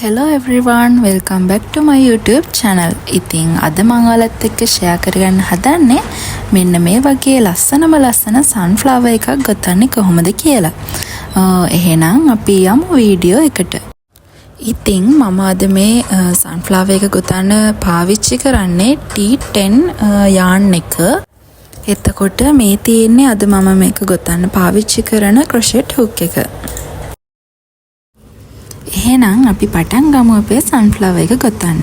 Hello everyone, welcome back to my YouTube channel. ඉතින් අද මම ඔයාලත් එක්ක share කරගන්න හදන්නේ මෙන්න මේ වගේ ලස්සනම ලස්සන sunflower එකක් ගොතන්නේ කොහොමද කියලා. එහෙනම් අපි යමු වීඩියෝ එකට. ඉතින් මම අද මේ sunflower එක ගොතන්න පාවිච්චි කරන්නේ T10 yarn එක. එතකොට මේ තියෙන්නේ අද මම මේක ගොතන්න පාවිච්චි කරන crochet hook එක. එහෙනම් අපි පටන් ගමු අපේ sunflower එක ගොතන්න.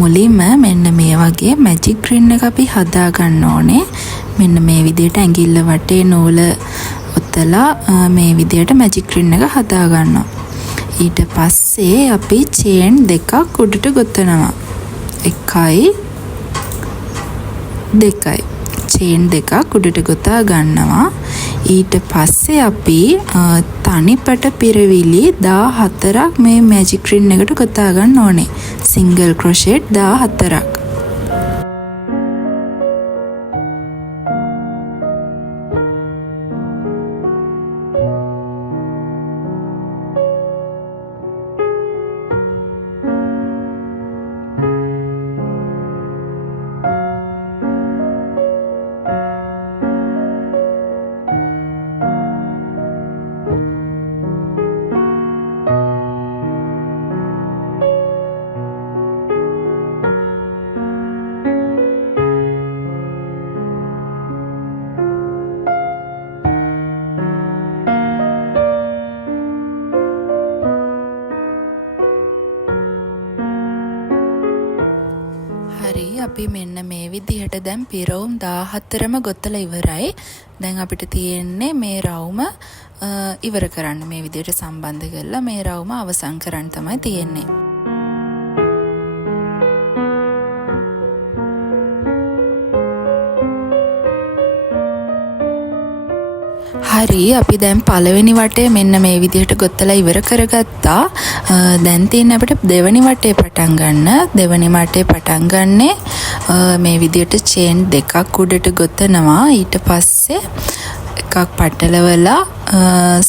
මුලින්ම මෙන්න මේ වගේ magic green එක අපි හදා ගන්න ඕනේ. මෙන්න මේ විදිහට ඇඟිල්ල වටේ නූල ඔතලා මේ විදිහට magic green එක හදා ගන්නවා. ඊට පස්සේ අපි chain දෙකක් උඩට ගොතනවා. 1යි 2යි chain දෙකක් උඩට ගොතා ගන්නවා. ඊට පස්සේ අපි තනිපට පිරවිලි 14ක් මේ magic ring එකට ගොතා ගන්න ඕනේ. single crochet 14ක්. හරි අපි මෙන්න මේ විදිහට දැන් පිරවුම් 14ම ගොතලා ඉවරයි. දැන් අපිට තියෙන්නේ මේ රවුම ඉවර කරන්න. මේ විදිහට සම්බන්ධ කරලා මේ රවුම අවසන් කරන්න තමයි තියෙන්නේ. හරි අපි දැන් පළවෙනි වටේ මෙන්න මේ විදිහට ගොතලා ඉවර කරගත්තා. දැන් තියෙන්නේ අපිට දෙවෙනි වටේ පටන් ගන්න. දෙවෙනි වටේ පටන් ගන්නේ මේ විදිහට chain දෙකක් උඩට ගොතනවා. ඊට පස්සේ එකක් පටලවලා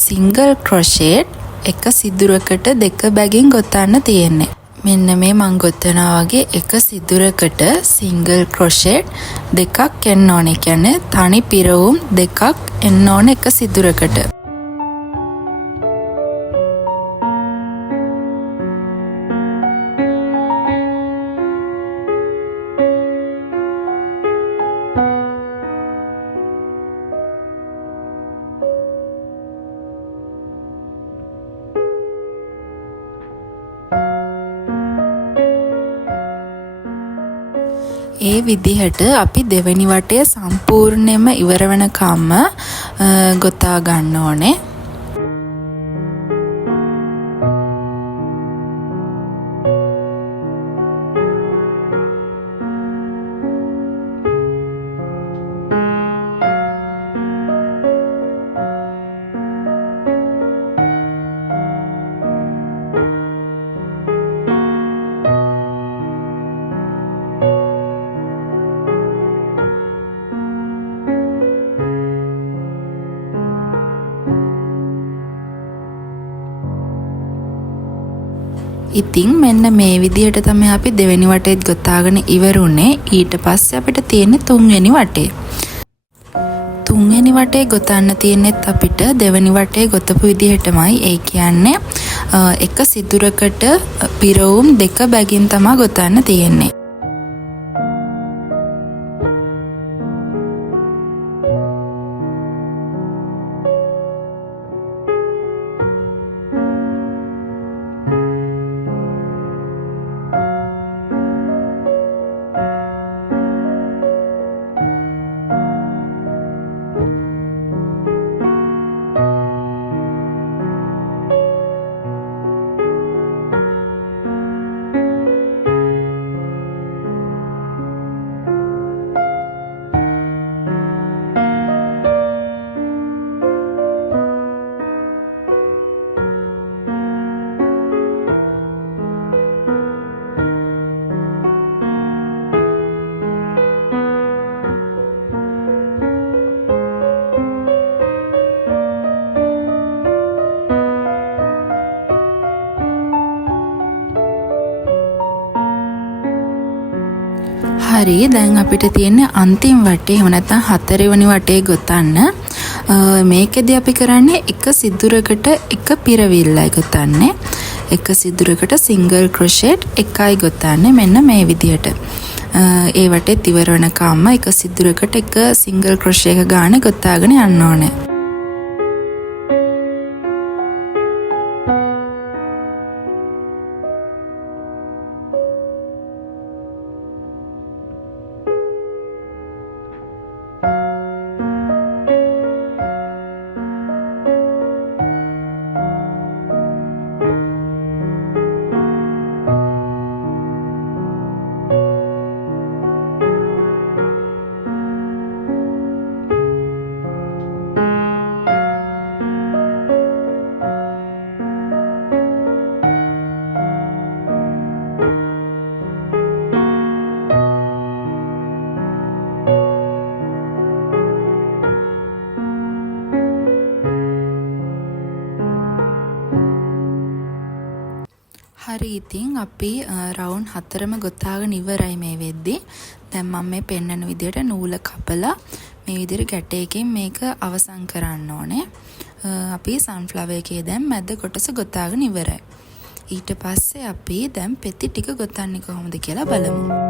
single crochet එක සිදුරකට දෙක බැගින් ගොතන්න තියෙන්නේ. මෙන්න මේ මම ගොතනවා වගේ එක සිදුරකට single crochet දෙකක් එන්න ඕනේ. කියන්නේ තනි පිරවුම් දෙකක් එන්න ඕනේ එක සිදුරකට. ඒ විදිහට අපි දෙවෙනි වටය සම්පූර්ණයෙන්ම ඉවර වෙනකම්ම ගොතා ගන්න ඕනේ. ඉතින් මෙන්න මේ විදිහට තමයි අපි දෙවෙනි වටේත් ගොතාගෙන ඉවරුනේ. ඊට පස්සේ අපිට තියෙන්නේ තුන්වෙනි වටේ. තුන්වෙනි වටේ ගොතන්න තියෙන්නේත් අපිට දෙවෙනි වටේ ගොතපු විදිහටමයි. ඒ කියන්නේ එක සිදුරකට පිරවුම් දෙක බැගින් තමයි ගොතන්න තියෙන්නේ. හරි දැන් අපිට තියෙන්නේ අන්තිම වටේ එහෙම නැත්නම් හතරවෙනි වටේ ගොතන්න. මේකෙදී අපි කරන්නේ එක සිදුරකට එක පිරවිල්ලයි ගොතන්නේ. එක සිදුරකට සිංගල් ක්‍රොෂෙට් එකයි ගොතන්නේ මෙන්න මේ විදිහට. ඒ වටේත් ඉවර වෙනකම්ම එක සිදුරකට එක සිංගල් ක්‍රොෂේ එක ගානේ ගොතාගෙන යන්න ඕනේ. හරි ඉතින් අපි රවුන්ඩ් 4ම ගොතාගෙන ඉවරයි මේ වෙද්දි. දැන් මම මේ පෙන්නන විදිහට නූල කපලා මේ විදිහට ගැටයකින් මේක අවසන් කරන්න ඕනේ. අපි සන්ෆ්ලවර් එකේ දැන් මැද කොටස ගොතාගෙන ඉවරයි. ඊට පස්සේ අපි දැන් පෙති ටික ගොතන්නේ කොහොමද කියලා බලමු.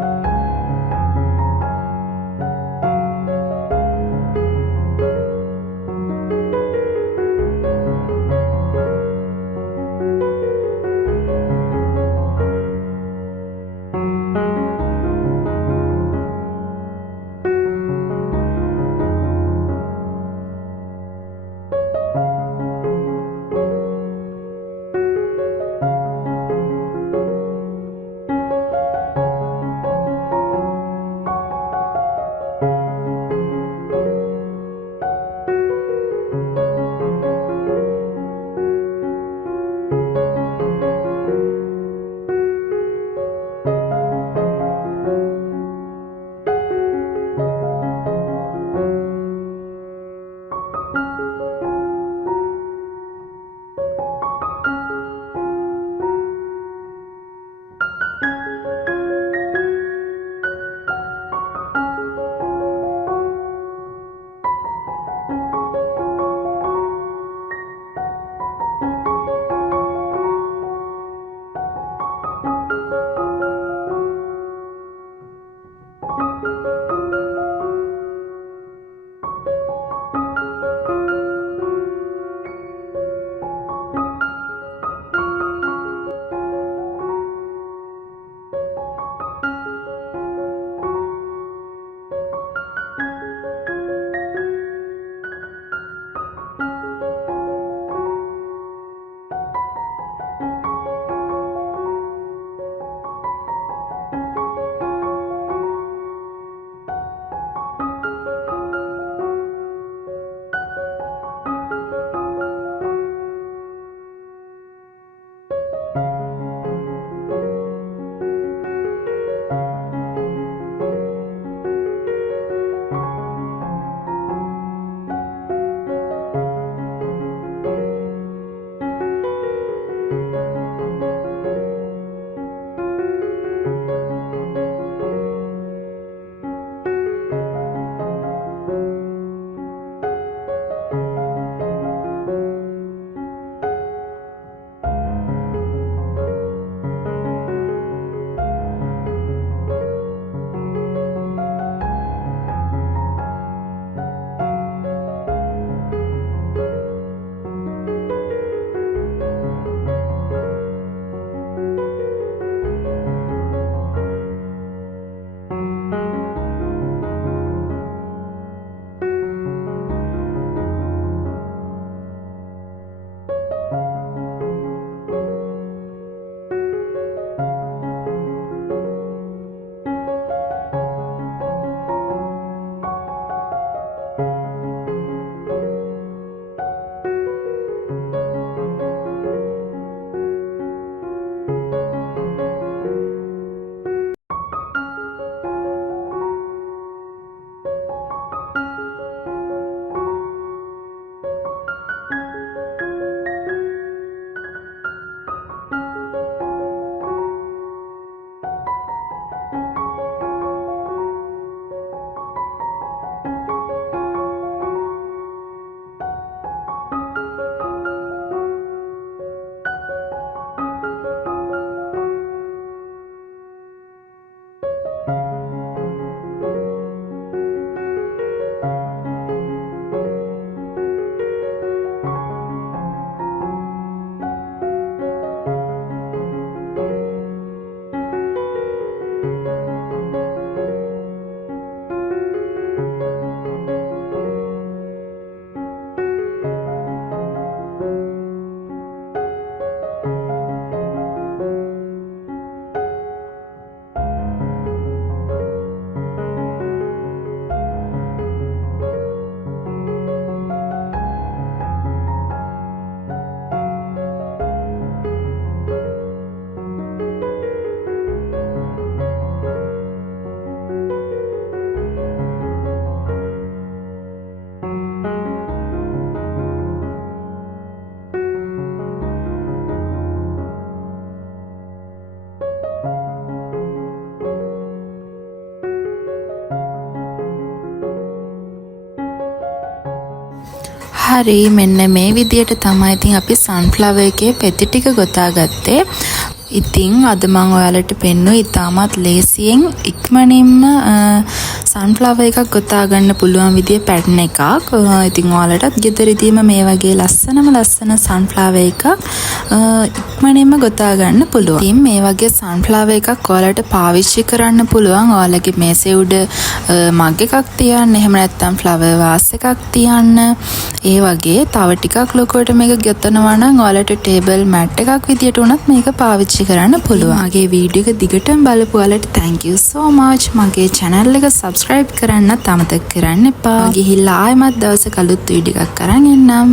හරි මෙන්න මේ විදියට තමයි ඉතින් අපි සන්ෆ්ලවර් එකේ පෙති ටික ගොතාගත්තේ. ඉතින් අද මම ඔයාලට පෙන්නුවේ ඉතාමත් ලේසියෙන් ඉක්මනින්ම සන්ෆ්ලවර් එකක් ගොතා ගන්න පුළුවන් විදිය පැටර්න් එකක්. ඉතින් ඔයාලටත් ගෙදරදීම මේ වගේ ලස්සන සන්ෆ්ලවර් එකක් ඉක්මනින්ම ගොතා ගන්න පුළුවන්. ඉතින් මේ වගේ සන්ෆ්ලවර් එකක් ඔයාලට පාවිච්චි කරන්න පුළුවන්. ඔයාලගේ මේසේ උඩ මග් එකක් තියන්න, එහෙම නැත්නම් ෆ්ලවර් වාස් එකක් තියන්න. ඒ වගේ තව ටිකක් ලොකුවට මේක ගොතනවා නම් ඔයාලට ටේබල් මැට් එකක් විදියට උනත් මේක පාවිච්චි කරන්න පුළුවන්. මගේ වීඩියෝ එක දිගටම බලපු ඔයාලට thank you so much. මගේ channel එක subscribe කරන්නත් අමතක කරන්න එපා. ගිහිල්ලා ආයෙමත් දවසක අලුත් වීඩියෝ එකක් අරන් එන්නම්.